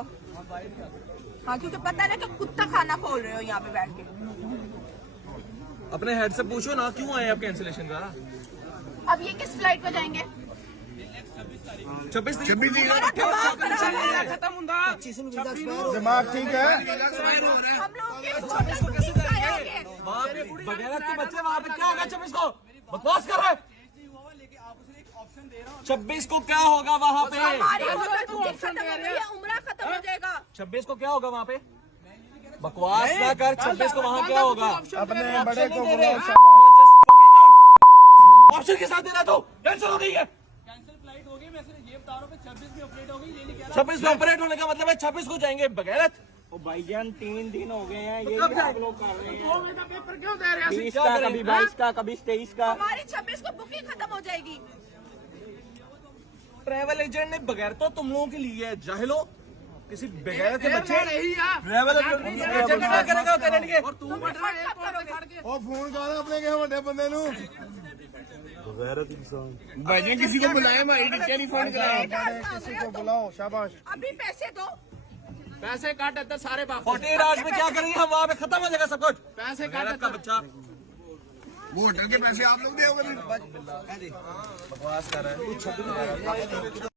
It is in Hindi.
जाओ। हाँ, क्योंकि पता नहीं कि कुत्ता खाना खोल रहे हो यहाँ पे बैठ के। अपने हेड से पूछो ना क्यों आए आप कैंसिलेशन का। अब ये किस फ्लाइट पे जाएंगे? 26 खत्म होगा। दिमाग ठीक है। हम लोग किस होटल को कैसे आएंगे? बगैर के बच्चे वहाँ पे क्या होगा 26 को? बकवास कर रहे। 26 को क्या होगा वहाँ पे? हमारी होटल बुकिंग खत्म हो गई है, उम्रा खत्म हो जाएगा। 26 को क्या होगा वहाँ पे? बकवास ना कर। 26 को वहाँ क्या होगा? अपने बड़े को बुलाओ। ऑप्शन के साथ देना तो कैंसिल हो गई है। कैंसिल फ्लाइट हो गई। मैं सिर्फ ये बता रहा हूँ 26 में ऑपरेट हो गई, ये नहीं कह रहा। 26 में ऑपरेट होने का मतलब है 26 को जाएंगे बगैरत। ओ भाईजान 3 दिन हो गए हैं, ये कब आप लोग कर रहे हैं। 2 महीना पेपर क्यों दे रहे हैं? 20 का, कभी 22 का, कभी 23 का। हमारी 26 को बुकिंग खत्म हो जाएगी। ट्रैवल एजेंट ने बगैर तो तुम लोगों के लिए है जाहिलो। किसी बगैर के बच्चे नहीं यार, ट्रैवल एजेंट क्या करेगा करेंगे के? और तू बैठ रहा है एयरपोर्ट पे खड़ के। और फोन कर अपने के बड़े बंदे नू। भाईजान किसी को बुलाया, भाई टिकट नहीं फोन कराया। किसी को बुलाओ। शाबाश। अभी पैसे दो। पैसे काट देते सारे वापस। 48 आवर्स में क्या करेंगे हम? वहाँ पे खत्म हो जाएगा सब कुछ। पैसे काट बगैरत का देते। बच्चा वो होटल के पैसे आप लोग दोगे। बकवास कर रहा है।